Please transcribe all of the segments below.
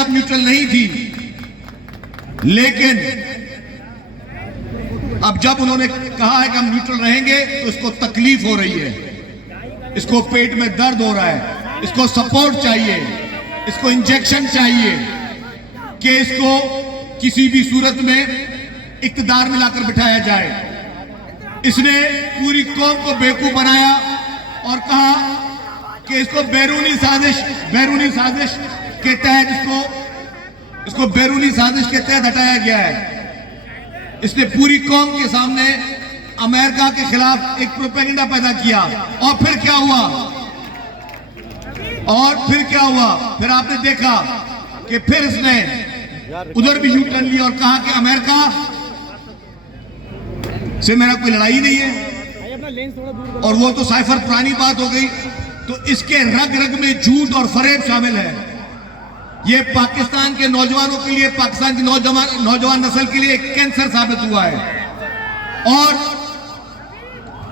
तब न्यूट्रल नहीं थी, लेकिन अब जब उन्होंने कहा है कि हम न्यूट्रल रहेंगे तो इसको तकलीफ हो रही है, इसको पेट में दर्द हो रहा है, इसको सपोर्ट चाहिए, इसको इंजेक्शन चाहिए कि इसको किसी भी सूरत में इक्तदार में लाकर बिठाया जाए। इसने पूरी कौम को बेवकूफ बनाया और कहा कि इसको बैरूनी साजिश के तहत इसको बैरूनी साजिश के तहत हटाया गया है। इसने पूरी कौम के सामने अमेरिका के खिलाफ एक प्रोपेगेंडा पैदा किया। और फिर क्या हुआ? फिर आपने देखा कि फिर इसने उधर भी यू टर्न लिया और कहा कि अमेरिका से मेरा कोई लड़ाई नहीं है। और वो तो साइफर पुरानी बात हो गई। तो इसके रग रग में झूठ और फरेब शामिल है। ये पाकिस्तान के नौजवानों के लिए, पाकिस्तान की नौजवान नस्ल के लिए एक कैंसर साबित हुआ है। और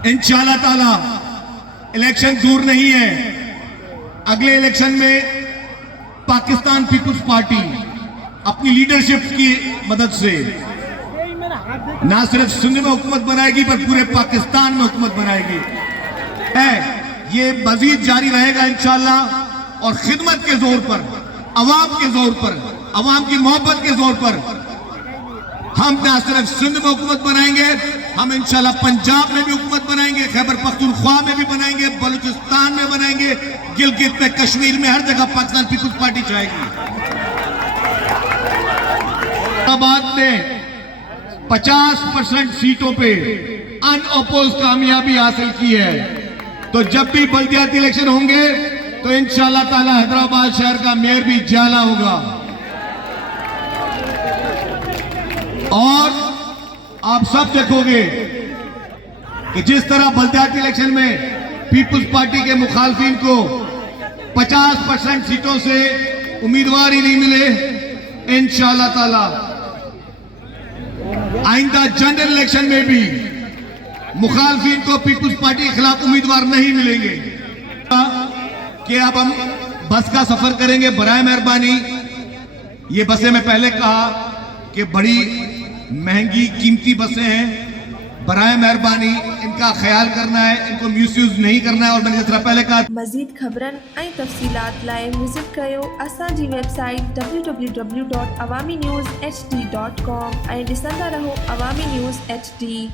इंशाअल्लाह ताला इलेक्शन दूर नहीं है। अगले इलेक्शन में पाकिस्तान पीपुल्स पार्टी अपनी लीडरशिप की मदद से ना सिर्फ सिंध में हुकूमत बनाएगी पर पूरे पाकिस्तान में हुकूमत बनाएगी। ये मजीद जारी रहेगा इंशाअल्लाह। और खिदमत के जोर पर, अवाम के जोर पर, अवाम की मोहब्बत के जोर पर हम ना सिर्फ सिंध में हुकूमत बनाएंगे, हम इंशाअल्लाह पंजाब में भी हुकूमत बनाएंगे, खैबर पख्तूनख्वा में भी बनाएंगे, बलूचिस्तान में बनाएंगे, गिलगित में, कश्मीर में, हर जगह पाकिस्तान पीपुल्स पार्टी चाहेगी। बाद में 50% सीटों पे अनअपोज कामयाबी हासिल की है। तो जब भी बल्दियाती इलेक्शन होंगे तो इंशाअल्लाह ताला हैदराबाद शहर का मेयर भी जाला होगा। और आप सब देखोगे कि जिस तरह बल्दियाती इलेक्शन में पीपुल्स पार्टी के मुखालफिन को 50% सीटों से उम्मीदवार ही नहीं मिले, इंशाअल्लाह ताला आइंदा जनरल इलेक्शन में भी मुखालफिन को पीपुल्स पार्टी के खिलाफ उम्मीदवार नहीं मिलेंगे। कि अब हम बस का सफर करेंगे, बराए मेहरबानी ये बसें, मैं पहले कहा कि बड़ी महंगी कीमती बसें हैं, बराए मेहरबानी इनका ख्याल करना है, इनको मिसयूज नहीं करना है। और मैंने जिस तरह पहले कहा, मज़ीद ख़बरन ऐं तफ़सीलात लाइ विज़िट कयो असांजी वेबसाइट www.awamiNewsHD.com ऐं ॾिसंदा रहो अवामी न्यूज़ HD।